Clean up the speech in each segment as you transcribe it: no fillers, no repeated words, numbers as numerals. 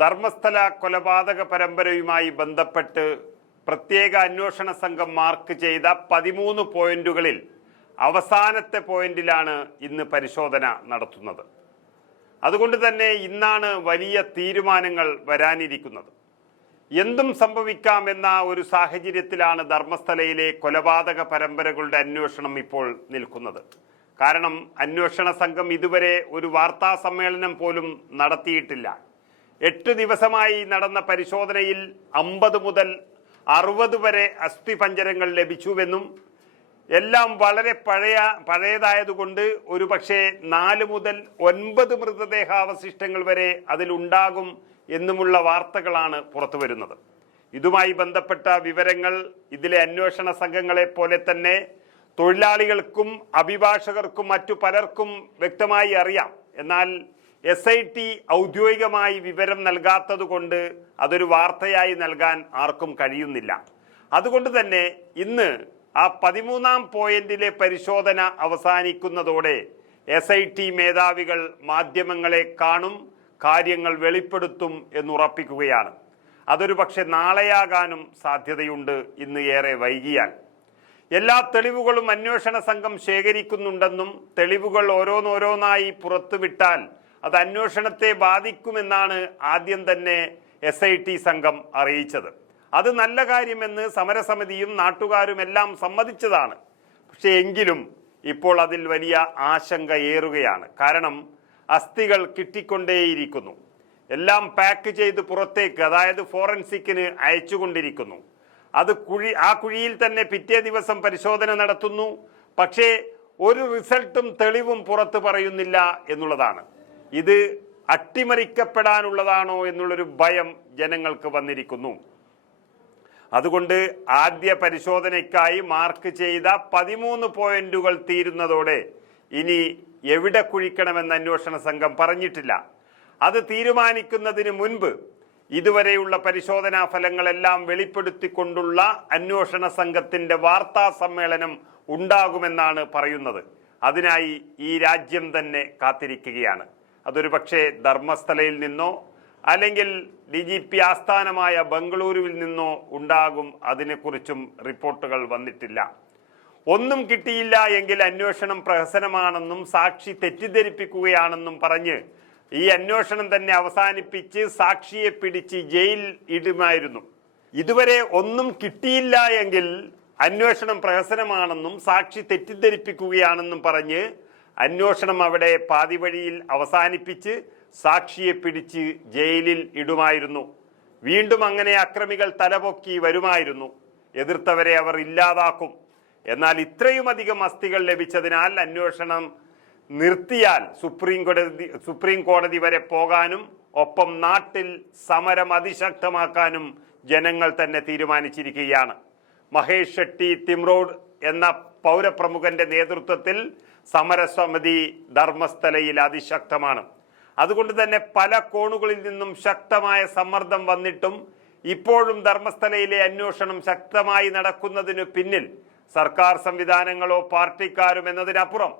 ധർമ്മസ്ഥല കൊലപാതക പരമ്പരയുമായി ബന്ധപ്പെട്ട് പ്രത്യേക അന്വേഷണ സംഘം മാർക്ക് ചെയ്ത 13 പോയിന്റുകളിൽ അവസാനത്തെ പോയിന്റിലാണ് ഇന്ന് പരിശോധന നടത്തുന്നത്. അതുകൊണ്ട് തന്നെ ഇന്നാണ് വലിയ തീരുമാനങ്ങൾ വരാനിരിക്കുന്നത്. എന്തും സംഭവിക്കാമെന്ന ഒരു സാഹചര്യത്തിലാണ് ധർമ്മസ്ഥലയിലെ കൊലപാതക പരമ്പരകളുടെ അന്വേഷണം ഇപ്പോൾ നിൽക്കുന്നത്. കാരണം അന്വേഷണ സംഘം ഇതുവരെ ഒരു വാർത്താ സമ്മേളനം പോലും നടത്തിയിട്ടില്ല. 8 ദിവസമായി നടന്ന പരിശോധനയിൽ 50 മുതൽ 60 വരെ അസ്ഥിപഞ്ജരങ്ങൾ ലഭിച്ചുവെന്നും എല്ലാം വളരെ പഴയതായതുകൊണ്ട് ഒരു പക്ഷേ 4 മുതൽ 9 മൃതദേഹാവശിഷ്ടങ്ങൾ വരെ അതിലുണ്ടാകും എന്നുമുള്ള വാർത്തകളാണ് പുറത്തു വരുന്നത്. ഇതുമായി ബന്ധപ്പെട്ട വിവരങ്ങൾ ഇതിലെ അന്വേഷണ സംഘങ്ങളെ പോലെ തന്നെ തൊഴിലാളികൾക്കും അഭിഭാഷകർക്കും മറ്റു പലർക്കും വ്യക്തമായി അറിയാം. എന്നാൽ SIT ഔദ്യോഗികമായി വിവരം നൽകാത്തത് കൊണ്ട് അതൊരു വാർത്തയായി നൽകാൻ ആർക്കും കഴിയുന്നില്ല. അതുകൊണ്ട് തന്നെ ഇന്ന് ആ 13ാം പോയിന്റിലെ പരിശോധന അവസാനിക്കുന്നതോടെ SIT മേധാവികൾ മാധ്യമങ്ങളെ കാണും, കാര്യങ്ങൾ വെളിപ്പെടുത്തും എന്നുറപ്പിക്കുകയാണ്. അതൊരു പക്ഷെ നാളെയാകാനും സാധ്യതയുണ്ട്, ഇന്ന് ഏറെ വൈകിയാൽ. എല്ലാ തെളിവുകളും അന്വേഷണ സംഘം ശേഖരിക്കുന്നുണ്ടെന്നും തെളിവുകൾ ഓരോന്നോരോന്നായി പുറത്തുവിട്ടാൽ അത് അന്വേഷണത്തെ ബാധിക്കുമെന്നാണ് ആദ്യം തന്നെ SIT സംഘം അറിയിച്ചത്. അത് നല്ല കാര്യമെന്ന് സമരസമിതിയും നാട്ടുകാരുമെല്ലാം സമ്മതിച്ചതാണ്. പക്ഷേ എങ്കിലും ഇപ്പോൾ അതിൽ വലിയ ആശങ്ക ഏറുകയാണ്. കാരണം അസ്ഥികൾ കിട്ടിക്കൊണ്ടേയിരിക്കുന്നു. എല്ലാം പാക്ക് ചെയ്ത് പുറത്തേക്ക്, അതായത് ഫോറൻസിക്കിന് അയച്ചുകൊണ്ടിരിക്കുന്നു. അത് ആ കുഴിയിൽ തന്നെ പിറ്റേ ദിവസം പരിശോധന നടത്തുന്നു. പക്ഷേ ഒരു റിസൾട്ടും തെളിവും പുറത്ത് പറയുന്നില്ല എന്നുള്ളതാണ്. ഇത് അട്ടിമറിക്കപ്പെടാനുള്ളതാണോ എന്നുള്ളൊരു ഭയം ജനങ്ങൾക്ക് വന്നിരിക്കുന്നു. അതുകൊണ്ട് ആദ്യ പരിശോധനയ്ക്കായി മാർക്ക് ചെയ്ത 13 പോയിന്റുകൾ തീരുന്നതോടെ ഇനി എവിടെ കുഴിക്കണമെന്ന് അന്വേഷണ സംഘം പറഞ്ഞിട്ടില്ല. അത് തീരുമാനിക്കുന്നതിന് മുൻപ് ഇതുവരെയുള്ള പരിശോധനാ ഫലങ്ങളെല്ലാം വെളിപ്പെടുത്തിക്കൊണ്ടുള്ള അന്വേഷണ സംഘത്തിന്റെ വാർത്താ സമ്മേളനം ഉണ്ടാകുമെന്നാണ് പറയുന്നത്. അതിനായി ഈ രാജ്യം തന്നെ കാത്തിരിക്കുകയാണ്. അതൊരു പക്ഷേ ധർമ്മസ്ഥലയിൽ നിന്നോ അല്ലെങ്കിൽ DGP ആസ്ഥാനമായ ബംഗളൂരുവിൽ നിന്നോ ഉണ്ടാകും. അതിനെക്കുറിച്ചും റിപ്പോർട്ടുകൾ വന്നിട്ടില്ല. ഒന്നും കിട്ടിയില്ല എങ്കിൽ അന്വേഷണം പ്രഹസനമാണെന്നും സാക്ഷി തെറ്റിദ്ധരിപ്പിക്കുകയാണെന്നും പറഞ്ഞ് ഈ അന്വേഷണം തന്നെ അവസാനിപ്പിച്ച് സാക്ഷിയെ പിടിച്ച് ജയിൽ ഇടുമായിരുന്നു. ഇതുവരെ ഒന്നും കിട്ടിയില്ല എങ്കിൽ അന്വേഷണം പ്രഹസനമാണെന്നും സാക്ഷി തെറ്റിദ്ധരിപ്പിക്കുകയാണെന്നും പറഞ്ഞ് അന്വേഷണം അവിടെ പാതിവഴിയിൽ അവസാനിപ്പിച്ച് സാക്ഷിയെ പിടിച്ച് ജയിലിൽ ഇടുമായിരുന്നു. വീണ്ടും അങ്ങനെ അക്രമികൾ തലപൊക്കി വരുമായിരുന്നു. എതിർത്തവരെ അവർ ഇല്ലാതാക്കും. എന്നാൽ ഇത്രയുമധികം അസ്ഥികൾ ലഭിച്ചതിനാൽ അന്വേഷണം നിർത്തിയാൽ സുപ്രീം കോടതി വരെ പോകാനും ഒപ്പം നാട്ടിൽ സമരം അതിശക്തമാക്കാനും ജനങ്ങൾ തന്നെ തീരുമാനിച്ചിരിക്കുകയാണ്. മഹേഷ് ഷെട്ടി തിമ്രോഡ് എന്ന പൗരപ്രമുഖന്റെ നേതൃത്വത്തിൽ സമരസമിതി ധർമ്മസ്ഥലയിൽ അതിശക്തമാണ്. അതുകൊണ്ട് തന്നെ പല കോണുകളിൽ നിന്നും ശക്തമായ സമ്മർദ്ദം വന്നിട്ടും ഇപ്പോഴും ധർമ്മസ്ഥലയിലെ അന്വേഷണം ശക്തമായി നടക്കുന്നതിന് പിന്നിൽ സർക്കാർ സംവിധാനങ്ങളോ പാർട്ടിക്കാരും എന്നതിനപ്പുറം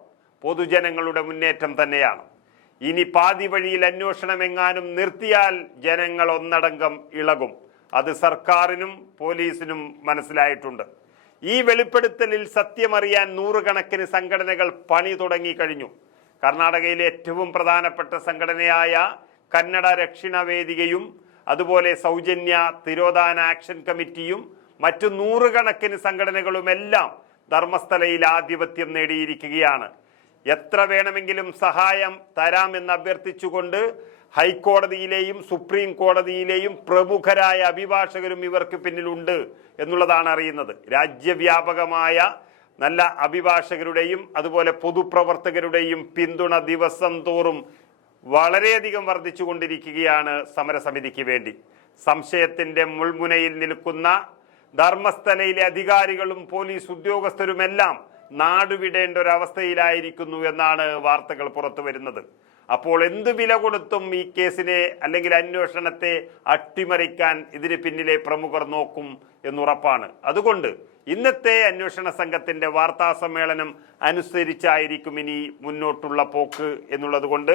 പൊതുജനങ്ങളുടെ മുന്നേറ്റം തന്നെയാണ്. ഇനി പാതി വഴിയിൽ അന്വേഷണം എങ്ങാനും നിർത്തിയാൽ ജനങ്ങൾ ഒന്നടങ്കം ഇളകും. അത് സർക്കാരിനും പോലീസിനും മനസ്സിലായിട്ടുണ്ട്. ഈ വെളിപ്പെടുത്തലിൽ സത്യമറിയാൻ 100 കണക്കിന് സംഘടനകൾ പണി തുടങ്ങിക്കഴിഞ്ഞു. കർണാടകയിലെ ഏറ്റവും പ്രധാനപ്പെട്ട സംഘടനയായ കന്നഡ രക്ഷണ വേദികയും അതുപോലെ സൗജന്യ തിരോധാന ആക്ഷൻ കമ്മിറ്റിയും മറ്റു 100 കണക്കിന് സംഘടനകളുമെല്ലാം ധർമ്മസ്ഥലയിൽ ആധിപത്യം നേടിയിരിക്കുകയാണ്. എത്ര വേണമെങ്കിലും സഹായം തരാമെന്ന് അഭ്യർത്ഥിച്ചുകൊണ്ട് ഹൈക്കോടതിയിലെയും സുപ്രീം കോടതിയിലെയും പ്രമുഖരായ അഭിഭാഷകരും ഇവർക്ക് പിന്നിലുണ്ട് എന്നുള്ളതാണ് അറിയുന്നത്. രാജ്യവ്യാപകമായ നല്ല അഭിഭാഷകരുടെയും അതുപോലെ പൊതുപ്രവർത്തകരുടെയും പിന്തുണ ദിവസം തോറും വളരെയധികം വർദ്ധിച്ചുകൊണ്ടിരിക്കുകയാണ് സമരസമിതിക്ക് വേണ്ടി. സംശയത്തിന്റെ മുൾമുനയിൽ നിൽക്കുന്ന ധർമ്മസ്ഥലയിലെ അധികാരികളും പോലീസ് ഉദ്യോഗസ്ഥരുമെല്ലാം നാടുവിടേണ്ട ഒരവസ്ഥയിലായിരിക്കുന്നു എന്നാണ് വാർത്തകൾ പുറത്തു വരുന്നത്. അപ്പോൾ എന്ത് വില കൊടുത്തും ഈ കേസിനെ അല്ലെങ്കിൽ അന്വേഷണത്തെ അട്ടിമറിക്കാൻ ഇതിന് പിന്നിലെ പ്രമുഖർ നോക്കും എന്നുറപ്പാണ്. അതുകൊണ്ട് ഇന്നത്തെ അന്വേഷണ സംഘത്തിന്റെ വാർത്താ സമ്മേളനം അനുസരിച്ചായിരിക്കും ഇനി മുന്നോട്ടുള്ള പോക്ക് എന്നുള്ളത് കൊണ്ട്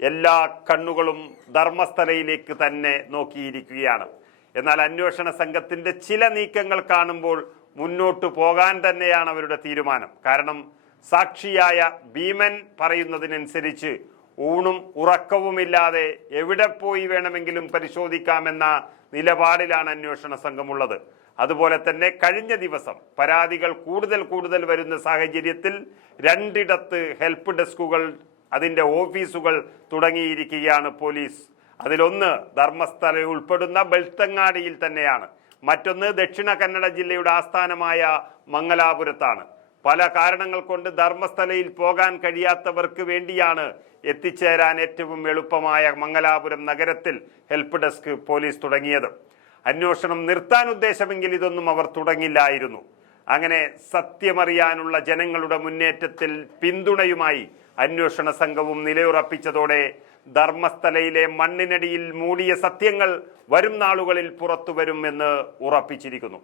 എല്ലാ കണ്ണുകളും ധർമ്മസ്ഥലയിലേക്ക് തന്നെ നോക്കിയിരിക്കുകയാണ്. എന്നാൽ അന്വേഷണ സംഘത്തിന്റെ ചില നീക്കങ്ങൾ കാണുമ്പോൾ മുന്നോട്ട് പോകാൻ തന്നെയാണ് അവരുടെ തീരുമാനം. കാരണം സാക്ഷിയായ ഭീമൻ പറയുന്നതിനനുസരിച്ച് ഊണും ഉറക്കവുമില്ലാതെ എവിടെ പോയി വേണമെങ്കിലും പരിശോധിക്കാമെന്ന നിലപാടിലാണ് അന്വേഷണ സംഘമുള്ളത്. അതുപോലെ തന്നെ കഴിഞ്ഞ ദിവസം പരാതികൾ കൂടുതൽ വരുന്ന സാഹചര്യത്തിൽ 2 ഹെൽപ്പ് ഡെസ്കുകൾ, അതിൻ്റെ ഓഫീസുകൾ തുടങ്ങിയിരിക്കുകയാണ് പോലീസ്. അതിലൊന്ന് ധർമ്മസ്ഥല ഉൾപ്പെടുന്ന ബെൽത്തങ്ങാടിയിൽ തന്നെയാണ്. മറ്റൊന്ന് ദക്ഷിണ കന്നഡ ജില്ലയുടെ ആസ്ഥാനമായ മംഗലാപുരത്താണ്. പല കാരണങ്ങൾ കൊണ്ട് ധർമ്മസ്ഥലയിൽ പോകാൻ കഴിയാത്തവർക്ക് വേണ്ടിയാണ് എത്തിച്ചേരാൻ ഏറ്റവും എളുപ്പമായ മംഗലാപുരം നഗരത്തിൽ ഹെൽപ്പ് ഡെസ്ക് പോലീസ് തുടങ്ങിയത്. അന്വേഷണം നിർത്താൻ ഉദ്ദേശമെങ്കിൽ ഇതൊന്നും അവർ തുടങ്ങില്ലായിരുന്നു. അങ്ങനെ സത്യമറിയാനുള്ള ജനങ്ങളുടെ മുന്നേറ്റത്തിൽ പിന്തുണയുമായി അന്വേഷണ സംഘവും നിലയുറപ്പിച്ചതോടെ ധർമ്മസ്ഥലയിലെ മണ്ണിനടിയിൽ മൂടിയ സത്യങ്ങൾ വരും നാളുകളിൽ പുറത്തു വരുമെന്ന് ഉറപ്പിച്ചിരിക്കുന്നു.